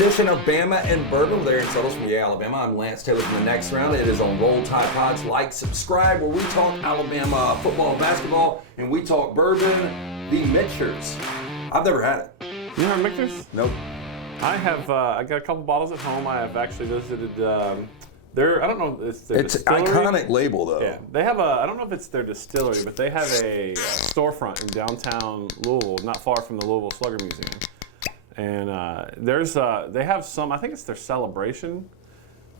edition of Bama and Bourbon. We're there in Suttles from Alabama. I'm Lance Taylor from the Next Round. It is on Roll Tide Pods. Like, subscribe, where we talk Alabama football and basketball, and we talk bourbon. The Michters. I've never had it. You never had Michters? Nope. I have. I got a couple bottles at home. I have actually visited. I don't know. It's their It's an distillery. iconic label, though. Yeah, they have a. I don't know if it's their distillery, but they have a storefront in downtown Louisville, not far from the Louisville Slugger Museum. And they have some. I think it's their celebration.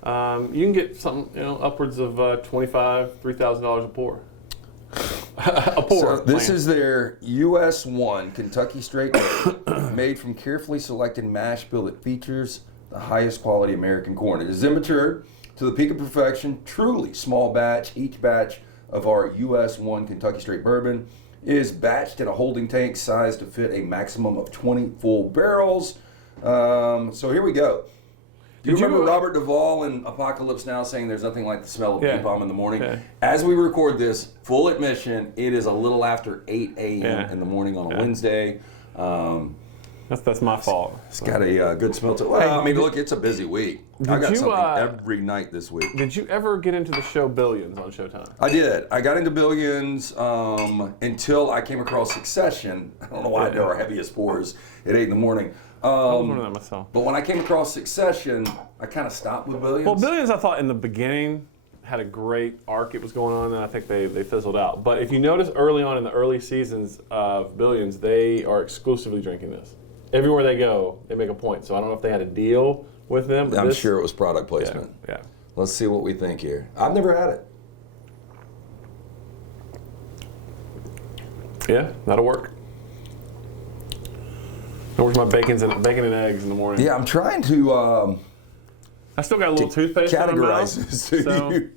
You can get something, upwards of $3,000 a pour. A pour. So this is their US 1 Kentucky Straight made from carefully selected mash bill that features the highest quality American corn. It is immature to the peak of perfection, truly small batch. Each batch of our US 1 Kentucky Straight bourbon is batched in a holding tank sized to fit a maximum of 20 full barrels. So here we go. Do you remember Robert Duvall in Apocalypse Now saying there's nothing like the smell of napalm in the morning? Yeah. As we record this, full admission, it is a little after 8 a.m. in the morning on a Wednesday. That's my fault. It's got a good smell to it. Well, I mean, look, it's a busy week. I got something every night this week. Did you ever get into the show Billions on Showtime? I did. I got into Billions until I came across Succession. I don't know why I do our heaviest pours at 8 in the morning. I was wondering that myself. But when I came across Succession, I kind of stopped with Billions. Well, Billions, I thought in the beginning had a great arc it was going on, and I think they fizzled out. But if you notice early on in the early seasons of Billions, they are exclusively drinking this. Everywhere they go, they make a point. So I don't know if they had a deal with them. I'm sure it was product placement. Yeah. Let's see what we think here. I've never had it. Yeah, that'll work. Where's my bacon and eggs in the morning? Yeah, I'm trying to. I still got a little toothpaste. Categorize this to you.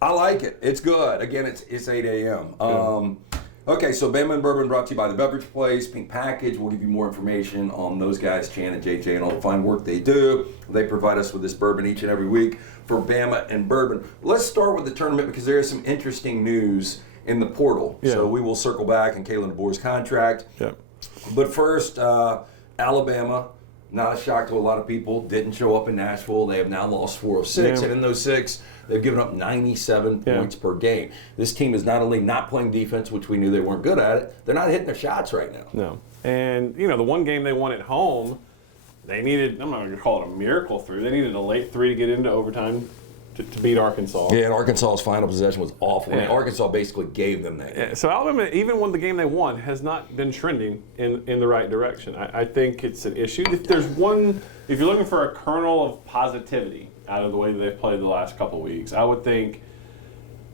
I like it. It's good. Again, it's 8 a.m. Okay, so Bama and Bourbon brought to you by the Beverage Place, Pink Package. We'll give you more information on those guys, Chan and JJ, and all the fine work they do. They provide us with this bourbon each and every week for Bama and Bourbon. Let's start with the tournament because there is some interesting news in the portal. Yeah. So we will circle back in Kalen DeBoer's contract. Yeah. But first, Alabama, not a shock to a lot of people, didn't show up in Nashville. They have now lost 4 of 6, and in those 6, they've given up 97 points per game. This team is not only not playing defense, which we knew they weren't good at it, they're not hitting their shots right now. No. And, the one game they won at home, they needed, I'm not going to call it a miracle through, they needed a late 3 to get into overtime to beat Arkansas. Yeah, and Arkansas's final possession was awful. Yeah. I mean, Arkansas basically gave them that game. Yeah, so Alabama, even when the game they won, has not been trending in the right direction. I think it's an issue. If you're looking for a kernel of positivity out of the way that they've played the last couple of weeks, I would think,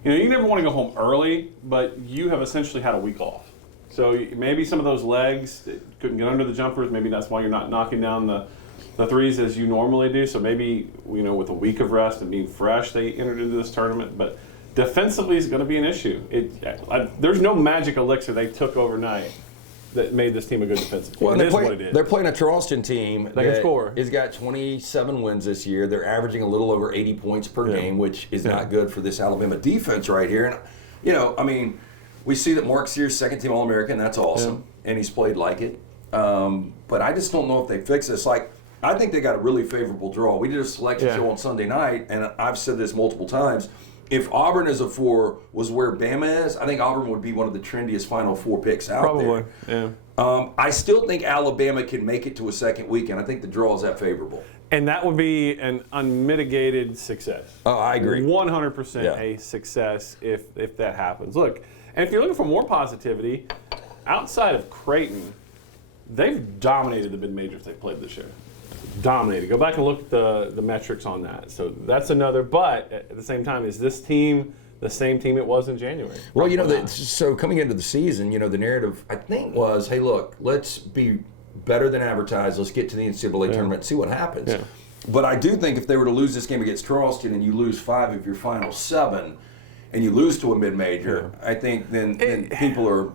you never want to go home early, but you have essentially had a week off. So maybe some of those legs that couldn't get under the jumpers, maybe that's why you're not knocking down the threes as you normally do. So maybe, with a week of rest and being fresh, they entered into this tournament. But defensively is going to be an issue. There's no magic elixir they took overnight that made this team a good defensive team. Well, they're playing a Charleston team that can score. Has got 27 wins this year. They're averaging a little over 80 points per game, which is not good for this Alabama defense right here. And, we see that Mark Sears, second-team All-American. That's awesome, and he's played like it. But I just don't know if they fix this. I think they got a really favorable draw. We did a selection show on Sunday night, and I've said this multiple times. If Auburn as a 4 was where Bama is, I think Auburn would be one of the trendiest Final 4 picks out there. Probably, yeah. I still think Alabama can make it to a second weekend. I think the draw is that favorable. And that would be an unmitigated success. Oh, I agree. 100% a success if that happens. Look, and if you're looking for more positivity, outside of Creighton, they've dominated the mid-majors they played this year. Dominated. Go back and look at the metrics on that. So that's another. But at the same time, is this team the same team it was in January? Well, so coming into the season, the narrative I think was, hey, look, let's be better than advertised. Let's get to the NCAA tournament and see what happens. Yeah. But I do think if they were to lose this game against Charleston and you lose 5 of your final 7, and you lose to a mid-major, I think then people are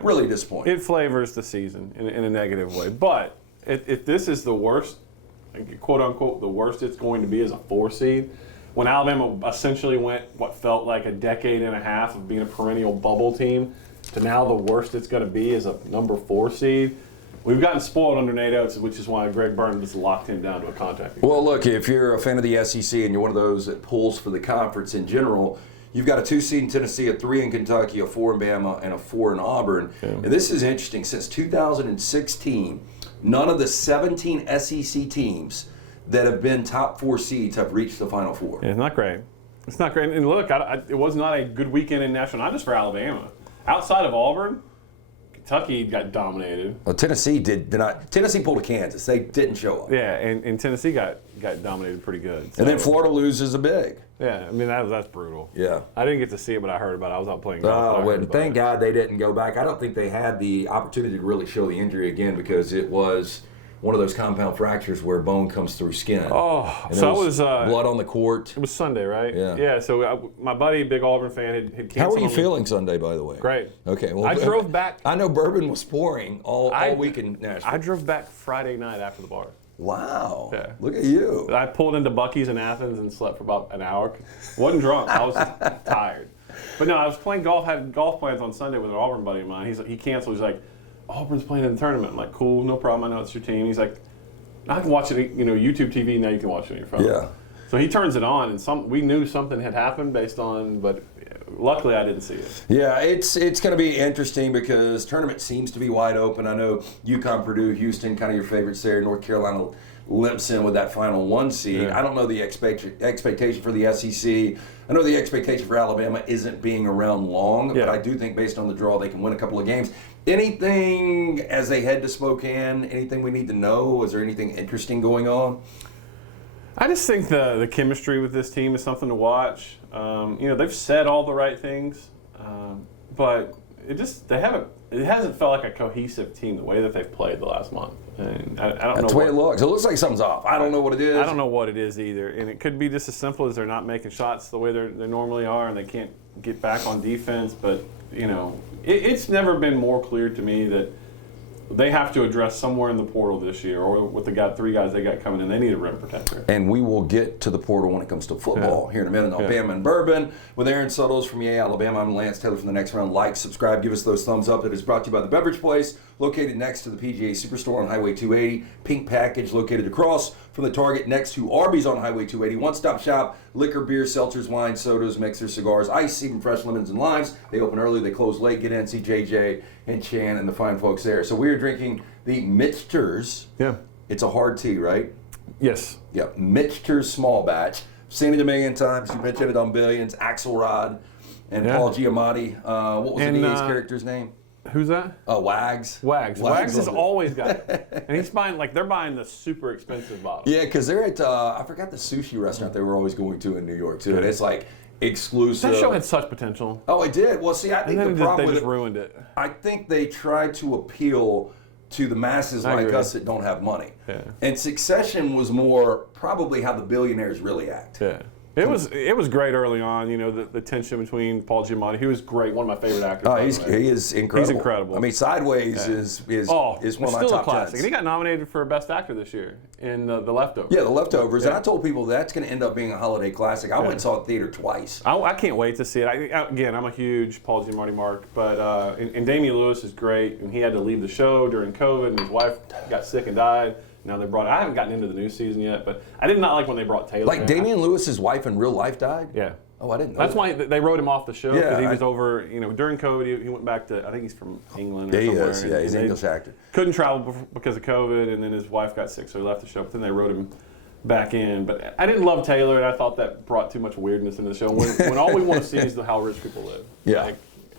really disappointed. It flavors the season in a negative way. But if this is the worst, quote-unquote, the worst it's going to be as a 4 seed, when Alabama essentially went what felt like a decade and a half of being a perennial bubble team to now the worst it's going to be as a number 4 seed, we've gotten spoiled under Nate Oates, which is why Greg Byrne just locked him down to a contract. Well, look, if you're a fan of the SEC and you're one of those that pulls for the conference in general, you've got a 2 seed in Tennessee, a 3 in Kentucky, a 4 in Bama, and a 4 in Auburn. Yeah. And this is interesting. Since 2016, none of the 17 SEC teams that have been top 4 seeds have reached the Final Four. Yeah, it's not great. It's not great. And look, it was not a good weekend in national, not just for Alabama. Outside of Auburn, Kentucky got dominated. Well, Tennessee did not. Tennessee pulled a Kansas. They didn't show up. Yeah, and Tennessee got dominated pretty good. So. And then Florida loses a big. Yeah, I mean that's brutal. Yeah, I didn't get to see it, but I heard about it. I was out playing golf. Oh, thank God they didn't go back. I don't think they had the opportunity to really show the injury again because it was one of those compound fractures where bone comes through skin. Oh, and so it was blood on the court. It was Sunday, right? Yeah. Yeah. So my buddy, big Auburn fan, had canceled. How were you feeling Sunday, by the way? Great. Okay. Well, I drove back. I know bourbon was pouring all week in Nashville. I drove back Friday night after the bar. Wow. Yeah. Look at you. I pulled into Buc-ee's in Athens and slept for about an hour. Wasn't drunk. I was tired. But no, I was playing golf. Had golf plans on Sunday with an Auburn buddy of mine. He canceled. He's like, Auburn's playing in the tournament. I'm like, cool, no problem. I know it's your team. He's like, I can watch it, YouTube TV, now you can watch it on your phone. Yeah. So he turns it on, and we knew something had happened based on, but luckily I didn't see it. Yeah, it's going to be interesting because tournament seems to be wide open. I know UConn, Purdue, Houston, kind of your favorites there. North Carolina limps in with that final 1 seed. Yeah. I don't know the expectation for the SEC. I know the expectation for Alabama isn't being around long, but I do think based on the draw they can win a couple of games. Anything as they head to Spokane, anything we need to know? Is there anything interesting going on? I just think the chemistry with this team is something to watch. They've said all the right things, but it hasn't felt like a cohesive team the way that they've played the last month. And I don't know. That's the way it looks. It looks like something's off. I don't know what it is. I don't know what it is either. And it could be just as simple as they're not making shots the way they normally are, and they can't get back on defense. But it's never been more clear to me that they have to address somewhere in the portal this year, or with the 3 guys they got coming in, they need a rim protector. And we will get to the portal when it comes to football here in a minute on Bama and Bourbon with Aaron Suttles from EA Alabama. I'm Lance Taylor from The Next Round. Like, subscribe, give us those thumbs up. It is brought to you by The Beverage Place, located next to the PGA Superstore on Highway 280. Pink Package, located across from the Target next to Arby's on Highway 280. One-stop shop, liquor, beer, seltzers, wine, sodas, mixers, cigars, ice, even fresh lemons and limes. They open early, they close late. Get in, see JJ and Chan and the fine folks there. So we are drinking the Michters. Yeah. It's a hard tea, right? Yes. Yeah, Michters small batch. Seen it a million times. You mentioned it on Billions. Axelrod and Paul Giamatti. What was the EA's character's name? Who's that? Wags. Wags has always got it. And he's buying, they're buying the super expensive bottle. Yeah, because they're at, I forgot the sushi restaurant they were always going to in New York, too. And it's like exclusive. That show had such potential. Oh, it did? Well, see, I think the problem with they just ruined it. I think they tried to appeal to the masses like us that don't have money. Yeah. And Succession was more probably how the billionaires really act. Yeah. It was great early on, the tension between Paul Giamatti. He was great, one of my favorite actors. Oh, he is incredible. He's incredible. I mean, Sideways is one of my still top a classic. tens. And he got nominated for Best Actor this year in The Leftovers. Yeah, The Leftovers. Yeah. And I told people that's going to end up being a holiday classic. I went and saw it in theater twice. I can't wait to see it. Again, I'm a huge Paul Giamatti mark, but and Damian Lewis is great, and he had to leave the show during COVID, and his wife got sick and died. Now they brought. I haven't gotten into the new season yet, but I did not like when they brought Taylor. Like Damian Lewis's wife in real life died. Yeah. Oh, I didn't know. That's why they wrote him off the show because he was over. During COVID, he went back to. I think he's from England or somewhere. He is. Yeah, he's an English actor. Couldn't travel because of COVID, and then his wife got sick, so he left the show. But then they wrote him back in. But I didn't love Taylor, and I thought that brought too much weirdness into the show. When all we want to see is how rich people live. Yeah.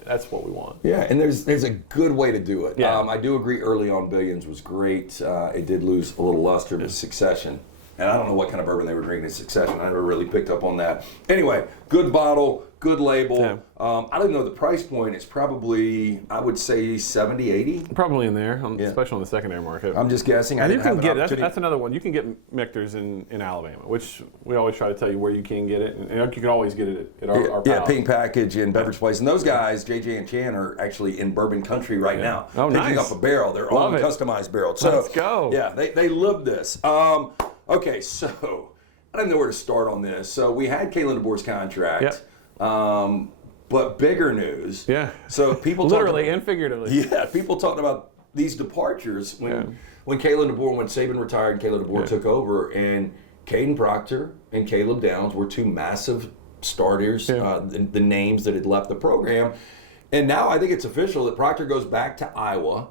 That's what we want. Yeah, and there's a good way to do it. Yeah. I do agree early on Billions was great. It did lose a little luster with Succession. And I don't know what kind of bourbon they were drinking in Succession. I never really picked up on that. Anyway, good bottle, good label. Yeah. I don't know the price point. It's probably, I would say, 70, 80. Probably in there, especially on the secondary market. I'm just guessing. And you can get that's another one. You can get Michters in Alabama, which we always try to tell you where you can get it. And you can always get it at our Pink Package in Beverage Place. And those guys, JJ and Chan, are actually in bourbon country right now. Oh, picking nice. up a barrel, their own customized barrel. So, let's go. Yeah, they live this. Okay, so I don't know where to start on this. So we had Kalen DeBoer's contract. Yep. But bigger news. Yeah. So people literally and figuratively. Yeah, people talking about these departures when Kalen DeBoer, when Saban retired and Kalen DeBoer took over, and Kadyn Proctor and Caleb Downs were two massive starters, the names that had left the program. And now I think it's official that Proctor goes back to Iowa,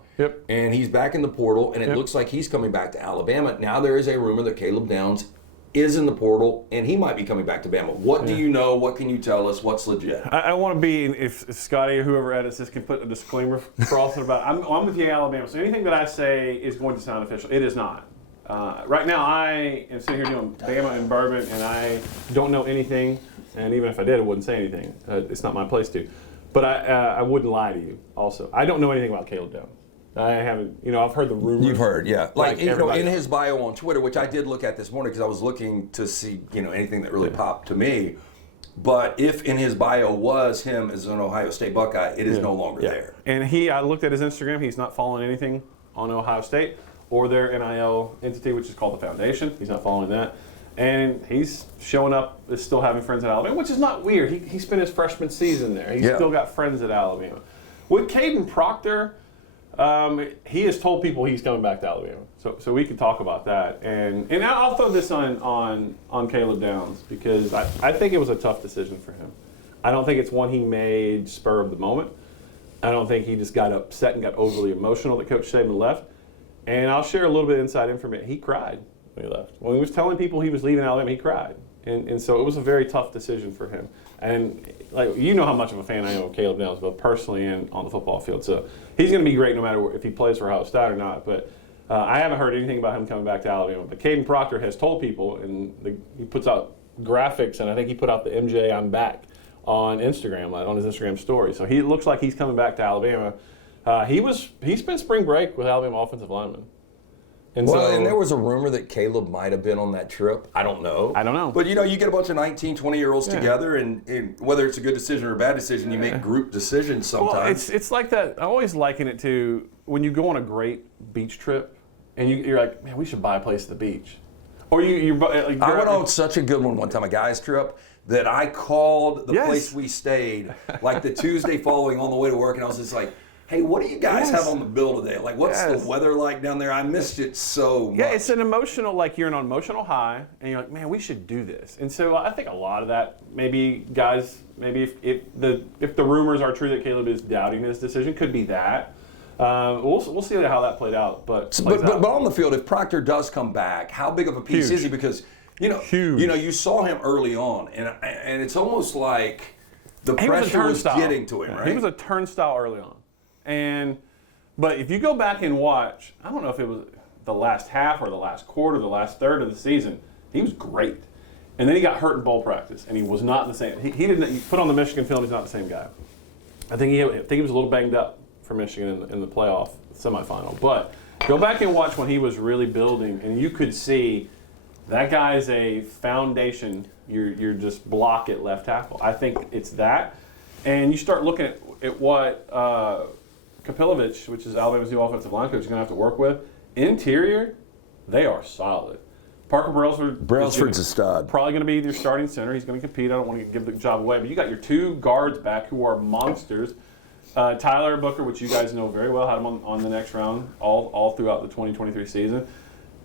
and he's back in the portal, and it looks like he's coming back to Alabama. Now there is a rumor that Caleb Downs is in the portal, and he might be coming back to Bama. What do you know? What can you tell us? What's legit? I want to be, if Scotty or whoever edits this can put a disclaimer across it about I'm with you, Alabama. So anything that I say is going to sound official. It is not. Right now, I am sitting here doing Bama and Bourbon, and I don't know anything. And even if I did, I wouldn't say anything. It's not my place to. But I wouldn't lie to you. Also, I don't know anything about Caleb Downs. I haven't, I've heard the rumors. You've heard, yeah. Like in his bio on Twitter, which I did look at this morning because I was looking to see, anything that really popped to me. But if in his bio was him as an Ohio State Buckeye, it is no longer there. And I looked at his Instagram. He's not following anything on Ohio State or their NIL entity, which is called the Foundation. He's not following that. And he's showing up as still having friends at Alabama, which is not weird. He spent his freshman season there. He's still got friends at Alabama. With Kadyn Proctor, he has told people he's coming back to Alabama. So we can talk about that. And I'll throw this on Caleb Downs because I think it was a tough decision for him. I don't think it's one he made spur of the moment. I don't think he just got upset and got overly emotional that Coach Saban left. And I'll share a little bit of inside information. He cried when he left. When he was telling people he was leaving Alabama, he cried. And so it was a very tough decision for him. And how much of a fan I am of Caleb Downs, both personally and on the football field. So he's going to be great no matter if he plays for Ohio State or not. But I haven't heard anything about him coming back to Alabama. But Kadyn Proctor has told people, and he puts out graphics, and I think he put out the MJ I'm back on Instagram, on his Instagram story. So he looks like he's coming back to Alabama. He spent spring break with Alabama offensive linemen. And and there was a rumor that Caleb might have been on that trip. I don't know. But, you get a bunch of 19, 20-year-olds together, and whether it's a good decision or a bad decision, you make group decisions sometimes. Well, it's like that. I always liken it to when you go on a great beach trip, and you're like, man, we should buy a place at the beach. Or I went on such a good one time, a guy's trip, that I called the place we stayed, like the Tuesday following on the way to work, and I was just like, hey, what do you guys have on the bill today? Like, what's the weather like down there? I missed it so much. Yeah, it's an emotional, you're on an emotional high, and you're like, man, we should do this. And so I think a lot of that, maybe if the rumors are true that Caleb is doubting his decision, could be that. We'll see how that played out. But on the field, if Proctor does come back, how big of a piece is he? Because you saw him early on, and it's almost like the pressure was getting to him, right? He was a turnstile early on. But if you go back and watch, I don't know if it was the last half or the last quarter, the last third of the season, he was great. And then he got hurt in bowl practice, and he was not the same. He didn't. You put on the Michigan film, he's not the same guy. I think he was a little banged up for Michigan in the playoff semifinal. But go back and watch when he was really building, and you could see that guy is a foundation. You're just block at left tackle. I think it's that, and you start looking at what. Kapilovic, which is Alabama's new offensive line coach, is going to have to work with. Interior, they are solid. Parker Brailsford's a stud. Probably going to be your starting center. He's going to compete. I don't want to give the job away. But you got your two guards back who are monsters. Tyler Booker, which you guys know very well, had him on the next round all throughout the 2023 season.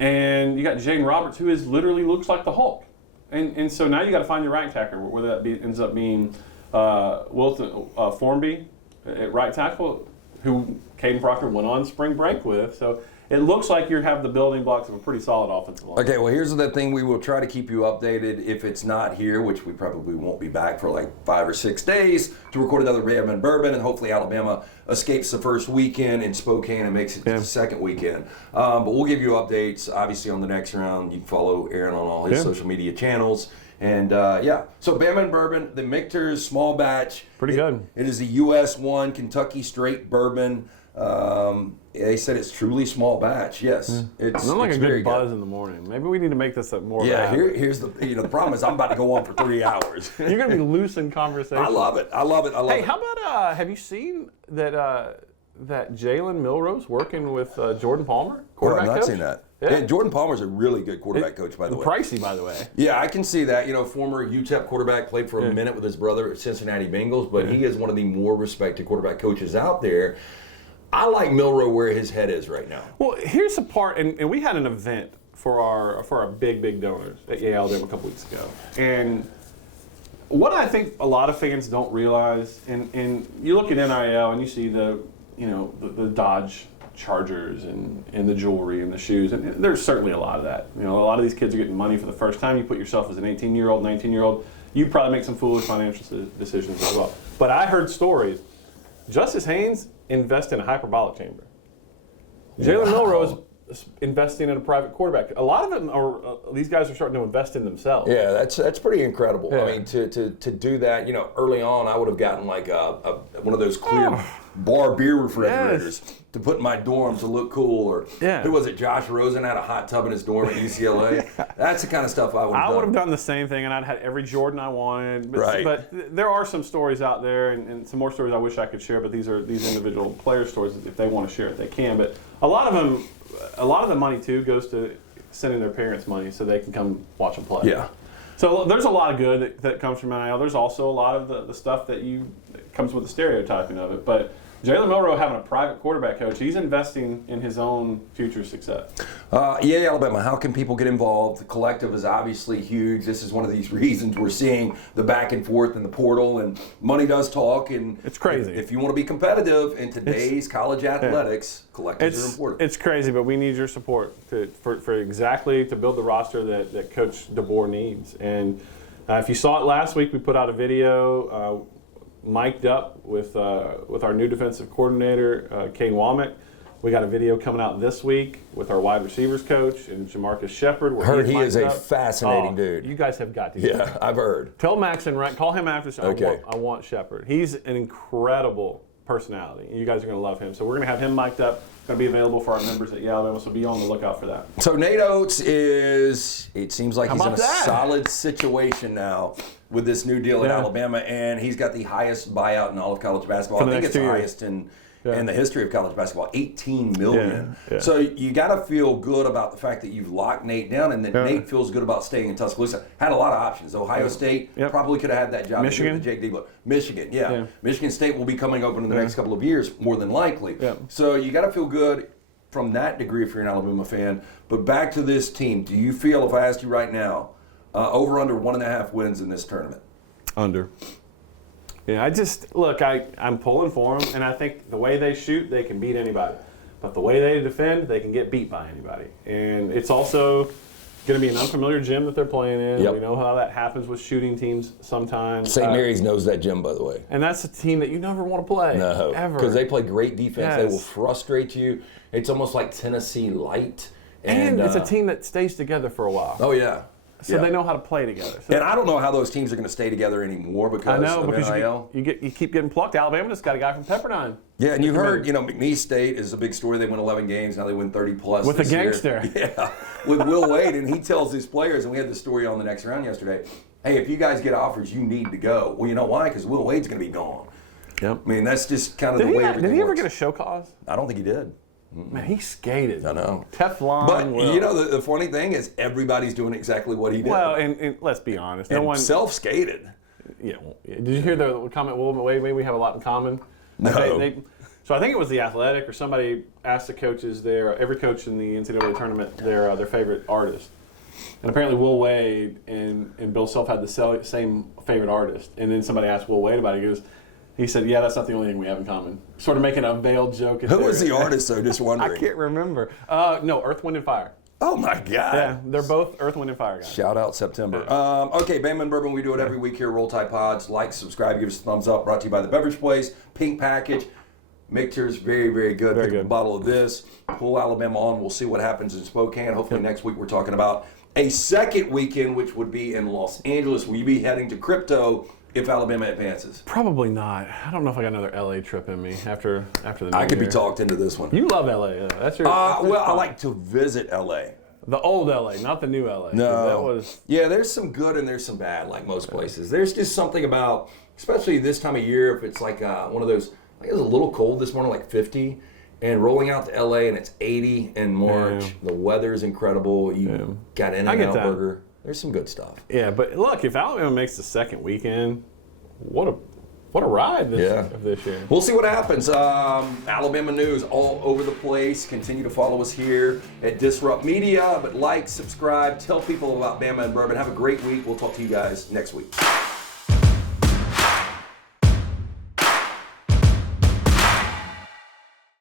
And you got Jaden Roberts, who literally looks like the Hulk. And so now you got to find your right tackle, whether that ends up being Wilton Formby at right tackle, who Kadyn Proctor went on spring break with. So it looks like you have the building blocks of a pretty solid offensive line. Okay, well, here's the thing. We will try to keep you updated if it's not here, which we probably won't be back for like 5 or 6 days to record another Bama Bourbon, and hopefully Alabama escapes the first weekend in Spokane and makes it to the second weekend. But we'll give you updates, obviously, on the next round. You can follow Aaron on all his social media channels. And, so Bama Bourbon, the Michter's small batch. Pretty good. It is the US 1 Kentucky straight bourbon. They said it's truly small batch. Yes, it's like it's a very good buzz in the morning. Maybe we need to make this more. Yeah, here's the the problem is I'm about to go on for 3 hours. You're gonna be loose in conversation. I love it. Hey, how about have you seen that Jalen Milrose working with Jordan Palmer, quarterback I've not coach? seen that. Yeah. Jordan Palmer's a really good quarterback coach, by the way. Pricey, by the way. Yeah, I can see that. Former UTEP quarterback, played for a minute with his brother at Cincinnati Bengals, but he is one of the more respected quarterback coaches out there. I like Milroe where his head is right now. Well, here's the part, and we had an event for our big donors at Yale a couple weeks ago. And what I think a lot of fans don't realize, and you look at NIL and you see the Dodge Chargers and the jewelry and the shoes, and there's certainly a lot of that. A lot of these kids are getting money for the first time. You put yourself as an 18-year-old, 19-year-old, you probably make some foolish financial decisions as well. But I heard stories. Justice Haynes invests in a hyperbolic chamber. Jalen Milroe is investing in a private quarterback. A lot of them are. These guys are starting to invest in themselves. Yeah, that's pretty incredible. Yeah. I mean, to do that, early on, I would have gotten like one of those clear bar beer refrigerators to put in my dorm to look cool. Or who was it? Josh Rosen had a hot tub in his dorm at UCLA. That's the kind of stuff I would have done. I would have done the same thing, and I'd had every Jordan I wanted. But there are some stories out there, and some more stories I wish I could share. But these individual player stories. If they want to share it, they can. But a lot of the money too goes to sending their parents money so they can come watch them play. Yeah. So there's a lot of good that comes from NIL. There's also a lot of the stuff that comes with the stereotyping of it. But Jalen Milroe having a private quarterback coach, he's investing in his own future success. Alabama, how can people get involved? The collective is obviously huge. This is one of these reasons we're seeing the back and forth in the portal, and money does talk. And it's crazy. If you want to be competitive in today's college athletics, collectives are important. It's crazy, but we need your support for exactly to build the roster that Coach DeBoer needs. And if you saw it last week, we put out a video mic'd up with our new defensive coordinator, Kane Womack. We got a video coming out this week with our wide receivers coach and Jamarcus Shepard. Heard he is a fascinating dude. You guys have got to get him. I've heard. Tell Max and Ryan, call him after. Okay. I want Shepard. He's an incredible personality. You guys are going to love him. So we're going to have him mic'd up. Going to be available for our members at Alabama, so be on the lookout for that. So Nate Oates it seems like he's in a solid situation now with this new deal at Alabama, and he's got the highest buyout in all of college basketball. I think it's the highest in the history of college basketball, $18 million. Yeah. So you got to feel good about the fact that you've locked Nate down, and that Nate feels good about staying in Tuscaloosa. Had a lot of options. Ohio State probably could have had that job. Michigan? Jake Diebler. Michigan, Michigan State will be coming open in the next couple of years, more than likely. Yeah. So you got to feel good from that degree if you're an Alabama fan. But back to this team, do you feel, if I asked you right now, over under 1.5 wins in this tournament? Under. Yeah, I'm pulling for them, and I think the way they shoot, they can beat anybody. But the way they defend, they can get beat by anybody. And it's also going to be an unfamiliar gym that they're playing in. Yep. We know how that happens with shooting teams sometimes. St. Mary's knows that gym, by the way. And that's a team that you never want to play. No, ever. Because they play great defense. Yes. They will frustrate you. It's almost like Tennessee light. And it's a team that stays together for a while. Oh, yeah. So they know how to play together. So and I don't know how those teams are going to stay together anymore because of NIL. You keep getting plucked. Alabama just got a guy from Pepperdine. Yeah, and you heard, McNeese State is a big story. They win 11 games. Now they win 30-plus with this a gangster. Year. Yeah, with Will Wade. And he tells his players, and we had this story on the next round yesterday, hey, if you guys get offers, you need to go. Well, you know why? Because Will Wade's going to be gone. Yep. I mean, that's just kind of the way everything Did he ever works. get a show cause? I don't think he did. Man, he skated. I know. Teflon. But the funny thing is everybody's doing exactly what he did. Well, and let's be honest. No one self-skated. Yeah. Did you hear the comment, Will Wade, maybe we have a lot in common? No. So I think it was The Athletic or somebody asked the coaches every coach in the NCAA tournament their favorite artist. And apparently Will Wade and Bill Self had the same favorite artist. And then somebody asked Will Wade about it. He said, yeah, that's not the only thing we have in common. Sort of making a veiled joke. Who was the artist, though? Just wondering. I can't remember. No, Earth, Wind, and Fire. Oh, my God. Yeah, they're both Earth, Wind, and Fire guys. Shout out September. Okay, Bama Bourbon, we do it every week here, Roll Tide Pods. Like, subscribe, give us a thumbs up. Brought to you by the Beverage Place. Pink package. Michter's very, very good. Very Pick good. up a bottle of this. Pull Alabama on. We'll see what happens in Spokane. Hopefully next week we're talking about a second weekend, which would be in Los Angeles. Will you be heading to Crypto if Alabama advances? Probably not. I don't know if I got another LA trip in me after the new I could be year. talked into this one. You love LA. That's your. I like to visit LA. The old LA, not the new LA. No. That was. Yeah, there's some good and there's some bad, like most places. There's just something about, especially this time of year, if it's like one of those, like it was a little cold this morning, like 50, and rolling out to LA and it's 80 in March. Yeah. The weather's incredible. You got In-N-Out Burger. There's some good stuff. Yeah, but look, if Alabama makes the second weekend, what What a ride Yeah. this year. We'll see what happens. Alabama news all over the place. Continue to follow us here at Disrupt Media. But like, subscribe, tell people about Bama and Bourbon. Have a great week. We'll talk to you guys next week.